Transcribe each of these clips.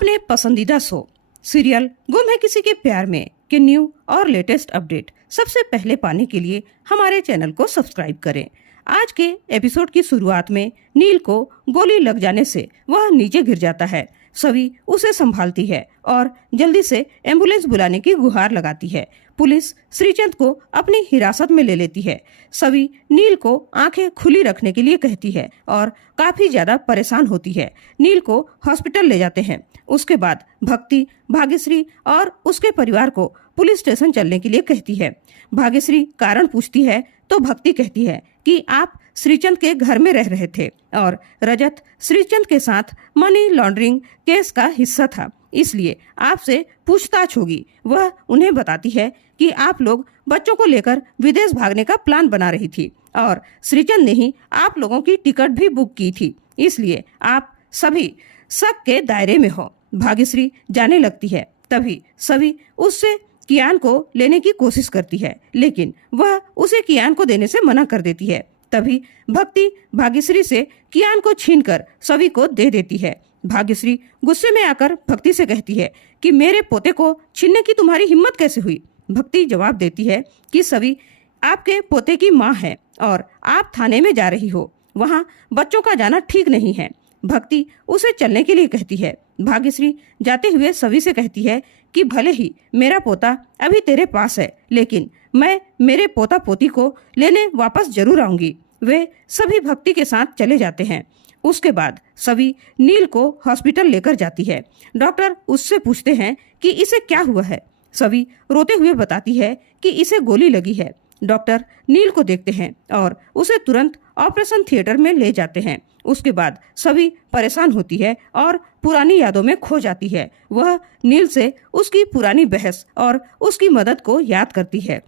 अपने पसंदीदा show serial गुम है किसी के प्यार में के न्यू और लेटेस्ट अपडेट सबसे पहले पाने के लिए हमारे चैनल को सब्सक्राइब करें। आज के एपिसोड की शुरुआत में नील को गोली लग जाने से वह नीचे गिर जाता है। सवी उसे संभालती है और जल्दी से एम्बुलेंस बुलाने की गुहार लगाती है। पुलिस श्रीचंद को अपनी हिरासत में ले लेती है। सवी नील को आंखें खुली रखने के लिए कहती है और काफी ज्यादा परेशान होती है। नील को हॉस्पिटल ले जाते हैं। उसके बाद भक्ति भाग्यश्री और उसके परिवार को पुलिस स्टेशन चलने के लिए कहती है। भाग्यश्री कारण पूछती है तो भक्ति कहती है कि आप श्रीचंद के घर में रह रहे थे और रजत श्रीचंद के साथ मनी लॉन्ड्रिंग केस का हिस्सा था, इसलिए आपसे पूछताछ होगी। वह उन्हें बताती है कि आप लोग बच्चों को लेकर विदेश भागने का प्लान बना रही थी और श्रीचंद ने ही आप लोगों की टिकट भी बुक की थी, इसलिए आप सभी शक के दायरे में हो। भाग्यश्री जाने लगती है। तभी सभी उससे कियान को लेने की कोशिश करती है, लेकिन वह उसे कियान को देने से मना कर देती है। तभी भक्ति भाग्यश्री से कियान को छीनकर सभी को दे देती है। भाग्यश्री गुस्से में आकर भक्ति से कहती है कि मेरे पोते को छीनने की तुम्हारी हिम्मत कैसे हुई। भक्ति जवाब देती है कि सभी आपके पोते की माँ है और आप थाने में जा रही हो, वहाँ बच्चों का जाना ठीक नहीं है। भक्ति उसे चलने के लिए कहती है। भाग्यश्री जाते हुए सभी से कहती है कि भले ही मेरा पोता अभी तेरे पास है, लेकिन मैं मेरे पोता पोती को लेने वापस जरूर आऊंगी। वे सभी भक्ति के साथ चले जाते हैं। उसके बाद सभी नील को हॉस्पिटल लेकर जाती है। डॉक्टर उससे पूछते हैं कि इसे क्या हुआ है। सभी रोते हुए बताती है कि इसे गोली लगी है। डॉक्टर नील को देखते हैं और उसे तुरंत ऑपरेशन थिएटर में ले जाते हैं। उसके बाद सभी परेशान होती है और पुरानी यादों में खो जाती है। वह नील से उसकी पुरानी बहस और उसकी मदद को याद करती है।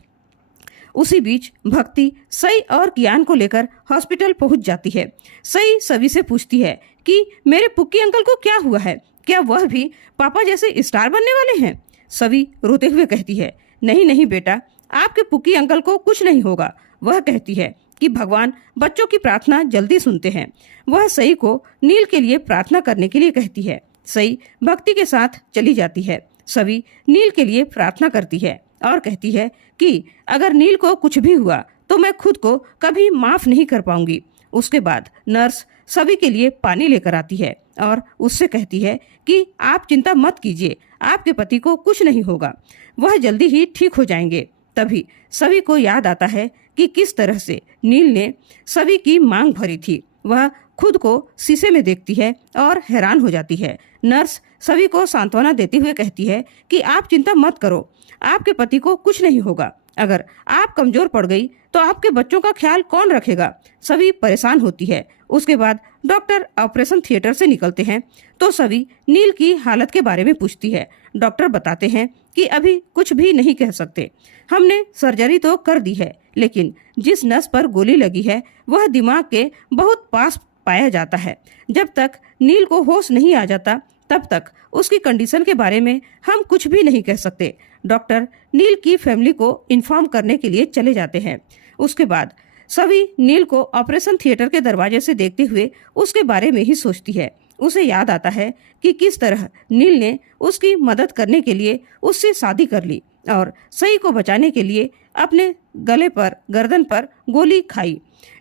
उसी बीच भक्ति सई और कियान को लेकर हॉस्पिटल पहुंच जाती है। सई सभी से पूछती है कि मेरे पुक्की अंकल को क्या हुआ है, क्या वह भी पापा जैसे स्टार बनने वाले हैं। सभी रोते हुए कहती है नहीं नहीं बेटा, आपके पुक्की अंकल को कुछ नहीं होगा। वह कहती है कि भगवान बच्चों की प्रार्थना जल्दी सुनते हैं। वह सई को नील के लिए प्रार्थना करने के लिए कहती है। सई भक्ति के साथ चली जाती है। सभी नील के लिए प्रार्थना करती है और कहती है कि अगर नील को कुछ भी हुआ तो मैं खुद को कभी माफ नहीं कर पाऊंगी। उसके बाद नर्स सभी के लिए पानी लेकर आती है और उससे कहती है कि आप चिंता मत कीजिए, आपके पति को कुछ नहीं होगा, वह जल्दी ही ठीक हो जाएंगे। तभी सभी को याद आता है कि किस तरह से नील ने सभी की मांग भरी थी। वह खुद को शीशे में देखती है और हैरान हो जाती है। नर्स सभी को सांत्वना देते हुए कहती है कि आप चिंता मत करो, आपके पति को कुछ नहीं होगा। अगर आप कमजोर पड़ गई तो आपके बच्चों का ख्याल कौन रखेगा। सभी परेशान होती है। उसके बाद डॉक्टर ऑपरेशन थिएटर से निकलते हैं तो सभी नील की हालत के बारे में पूछती है। डॉक्टर बताते हैं कि अभी कुछ भी नहीं कह सकते, हमने सर्जरी तो कर दी है, लेकिन जिस नस पर गोली लगी है वह दिमाग के बहुत पास पाया जाता है। जब तक नील को होश नहीं आ जाता तब तक उसकी कंडीशन के बारे में हम कुछ भी नहीं कह सकते। डॉक्टर नील की फैमिली को इन्फॉर्म करने के लिए चले जाते हैं। उसके बाद सभी नील को ऑपरेशन थिएटर के दरवाजे से देखते हुए उसके बारे में ही सोचती है। उसे याद आता है कि किस तरह नील ने उसकी मदद करने के लिए उससे शादी कर ली और सई को बचाने के लिए अपने गले पर गर्दन पर गोली खाई।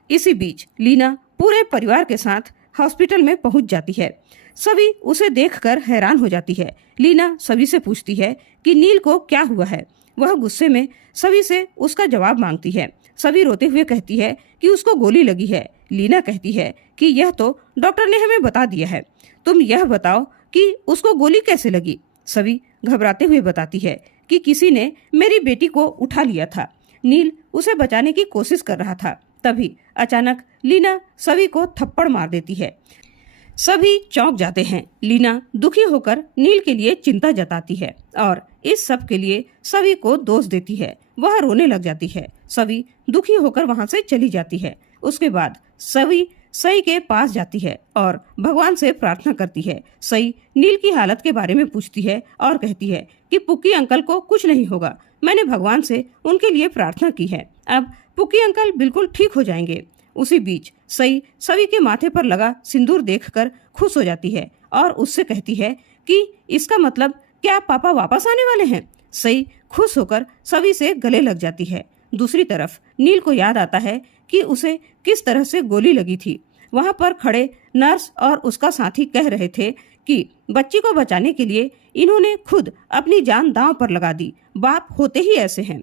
इसी बीच लीना पूरे परिवार के साथ हॉस्पिटल में पहुंच जाती है। सभी उसे देखकर हैरान हो जाती है। लीना सभी से पूछती है कि नील को क्या हुआ है। वह गुस्से में सभी से उसका जवाब मांगती है। सभी रोते हुए कहती है कि उसको गोली लगी है। लीना कहती है कि यह तो डॉक्टर ने हमें बता दिया है, तुम यह बताओ कि उसको गोली कैसे लगी। सभी घबराते हुए बताती है कि किसी ने मेरी बेटी को उठा लिया था, नील उसे बचाने की कोशिश कर रहा था। तभी अचानक लीना सभी को थप्पड़ मार देती है। सभी चौंक जाते हैं। लीना दुखी होकर नील के लिए चिंता जताती है और इस सब के लिए सभी को दोष देती है। वह रोने लग जाती है। सभी दुखी होकर वहां से चली जाती है। उसके बाद सभी सई के पास जाती है और भगवान से प्रार्थना करती है। सई नील की हालत के बारे में पूछती है और कहती है कि पुक्की अंकल को कुछ नहीं होगा, मैंने भगवान से उनके लिए प्रार्थना की है, अब पुक्की अंकल बिल्कुल ठीक हो जाएंगे। उसी बीच सई सभी के माथे पर लगा सिंदूर देखकर खुश हो जाती है और उससे कहती है कि इसका मतलब क्या पापा वापस आने वाले हैं। सई खुश होकर सभी से गले लग जाती है। दूसरी तरफ नील को याद आता है कि उसे किस तरह से गोली लगी थी। वहाँ पर खड़े नर्स और उसका साथी कह रहे थे कि बच्ची को बचाने के लिए इन्होंने खुद अपनी जान दांव पर लगा दी, बाप होते ही ऐसे हैं।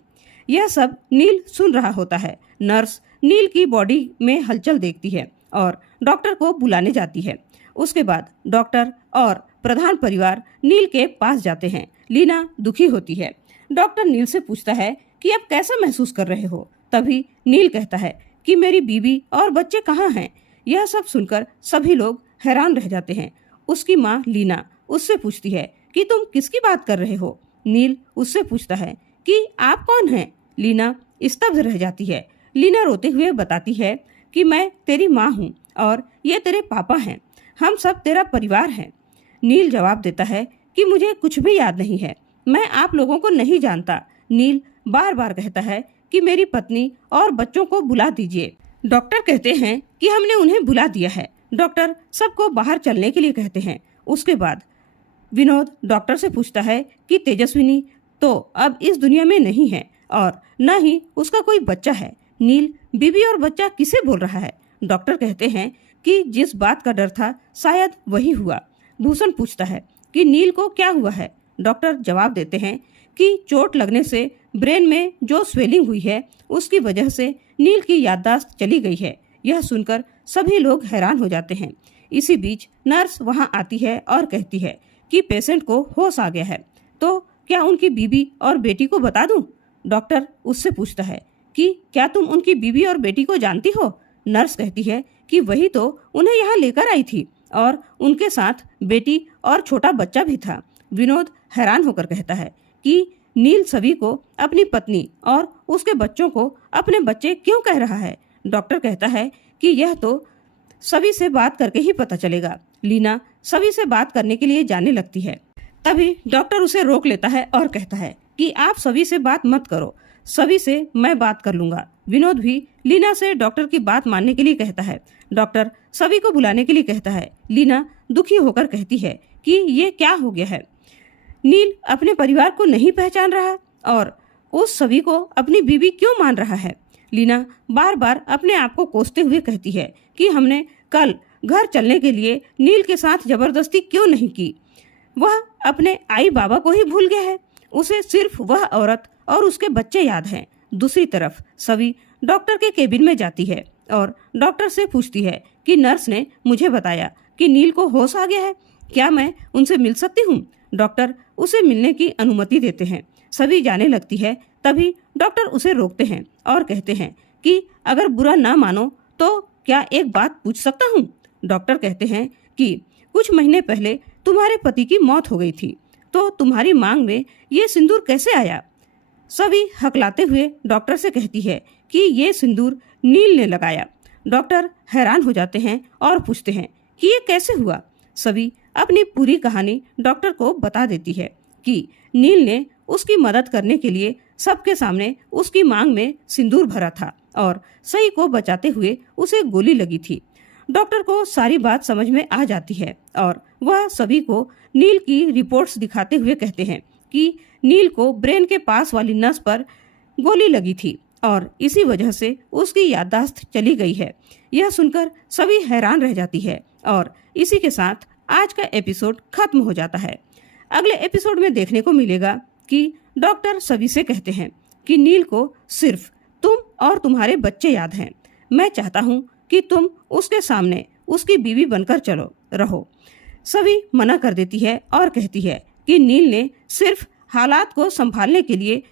यह सब नील सुन रहा होता है। नर्स नील की बॉडी में हलचल देखती है और डॉक्टर को बुलाने जाती है। उसके बाद डॉक्टर और प्रधान परिवार नील के पास जाते हैं। लीना दुखी होती है। डॉक्टर नील से पूछता है कि अब कैसा महसूस कर रहे हो। तभी नील कहता है कि मेरी बीवी और बच्चे कहाँ हैं। यह सब सुनकर सभी लोग हैरान रह जाते हैं। उसकी माँ लीना उससे पूछती है कि तुम किसकी बात कर रहे हो। नील उससे पूछता है कि आप कौन हैं। लीना स्तब्ध रह जाती है। लीना रोते हुए बताती है कि मैं तेरी माँ हूँ और ये तेरे पापा हैं, हम सब तेरा परिवार हैं। नील जवाब देता है कि मुझे कुछ भी याद नहीं है, मैं आप लोगों को नहीं जानता। नील बार बार कहता है कि मेरी पत्नी और बच्चों को बुला दीजिए। डॉक्टर कहते हैं कि हमने उन्हें बुला दिया है। डॉक्टर सबको बाहर चलने के लिए कहते हैं। उसके बाद विनोद डॉक्टर से पूछता है कि तेजस्विनी तो अब इस दुनिया में नहीं है और न ही उसका कोई बच्चा है। नील बीबी और बच्चा किसे बोल रहा है। डॉक्टर कहते हैं कि जिस बात का डर था शायद वही हुआ। भूषण पूछता है कि नील को क्या हुआ है। डॉक्टर जवाब देते हैं कि चोट लगने से ब्रेन में जो स्वेलिंग हुई है उसकी वजह से नील की याददाश्त चली गई है। यह सुनकर सभी लोग हैरान हो जाते हैं। इसी बीच नर्स वहां आती है और कहती है कि पेशेंट को होश आ गया है, तो क्या उनकी बीबी और बेटी को बता दूं? डॉक्टर उससे पूछता है कि क्या तुम उनकी बीबी और बेटी को जानती हो? नर्स कहती है कि वही तो उन्हें यहाँ लेकर आई थी और उनके साथ बेटी और छोटा बच्चा भी था। विनोद हैरान होकर कहता है कि नील सभी को अपनी पत्नी और उसके बच्चों को अपने बच्चे क्यों कह रहा है। डॉक्टर कहता है कि यह तो सभी से बात करके ही पता चलेगा। लीना सभी से बात करने के लिए जाने लगती है। तभी डॉक्टर उसे रोक लेता है और कहता है कि आप सभी से बात मत करो, सभी से मैं बात कर लूंगा। विनोद भी लीना से डॉक्टर की बात मानने के लिए कहता है। डॉक्टर सभी को बुलाने के लिए कहता है। लीना दुखी होकर कहती है कि ये क्या हो गया है। नील अपने परिवार को नहीं पहचान रहा और उस सभी को अपनी बीवी क्यों मान रहा है। लीना बार बार अपने आप को कोसते हुए कहती है कि हमने कल घर चलने के लिए नील के साथ जबरदस्ती क्यों नहीं की। वह अपने आई बाबा को ही भूल गया है, उसे सिर्फ वह औरत और उसके बच्चे याद हैं। दूसरी तरफ सभी डॉक्टर के केबिन में जाती है और डॉक्टर से पूछती है कि नर्स ने मुझे बताया कि नील को होश आ गया है, क्या मैं उनसे मिल सकती हूँ। डॉक्टर उसे मिलने की अनुमति देते हैं। सभी जाने लगती है। तभी डॉक्टर उसे रोकते हैं और कहते हैं कि अगर बुरा ना मानो तो क्या एक बात पूछ सकता हूँ। डॉक्टर कहते हैं कि कुछ महीने पहले तुम्हारे पति की मौत हो गई थी, तो तुम्हारी मांग में ये सिंदूर कैसे आया। सभी हकलाते हुए डॉक्टर से कहती है कि ये सिंदूर नील ने लगाया। डॉक्टर हैरान हो जाते हैं और पूछते हैं कि ये कैसे हुआ। सभी अपनी पूरी कहानी डॉक्टर को बता देती है कि नील ने उसकी मदद करने के लिए सबके सामने उसकी मांग में सिंदूर भरा था और सई को बचाते हुए उसे गोली लगी थी। डॉक्टर को सारी बात समझ में आ जाती है और वह सभी को नील की रिपोर्ट्स दिखाते हुए कहते हैं कि नील को ब्रेन के पास वाली नस पर गोली लगी थी और इसी वजह से उसकी याददाश्त चली गई है। यह सुनकर सभी हैरान रह जाती है और इसी के साथ आज का एपिसोड खत्म हो जाता है। अगले एपिसोड में देखने को मिलेगा कि डॉक्टर सभी से कहते हैं कि नील को सिर्फ तुम और तुम्हारे बच्चे याद हैं। मैं चाहता हूँ कि तुम उसके सामने उसकी बीवी बनकर चलो रहो। सभी मना कर देती है और कहती है कि नील ने सिर्फ हालात को संभालने के लिए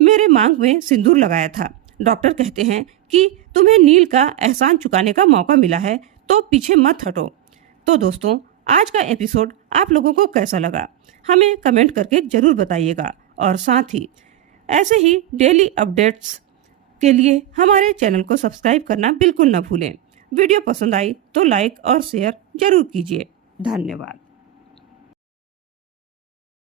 मेरे मांग में सिंदूर लगाया था। डॉक्टर कहते हैं कि तुम्हें नील का एहसान चुकाने का मौका मिला है, तो पीछे मत हटो। तो दोस्तों, आज का एपिसोड आप लोगों को कैसा लगा हमें कमेंट करके जरूर बताइएगा और साथ ही ऐसे ही डेली अपडेट्स के लिए हमारे चैनल को सब्सक्राइब करना बिल्कुल न भूलें। वीडियो पसंद आई तो लाइक और शेयर जरूर कीजिए। धन्यवाद।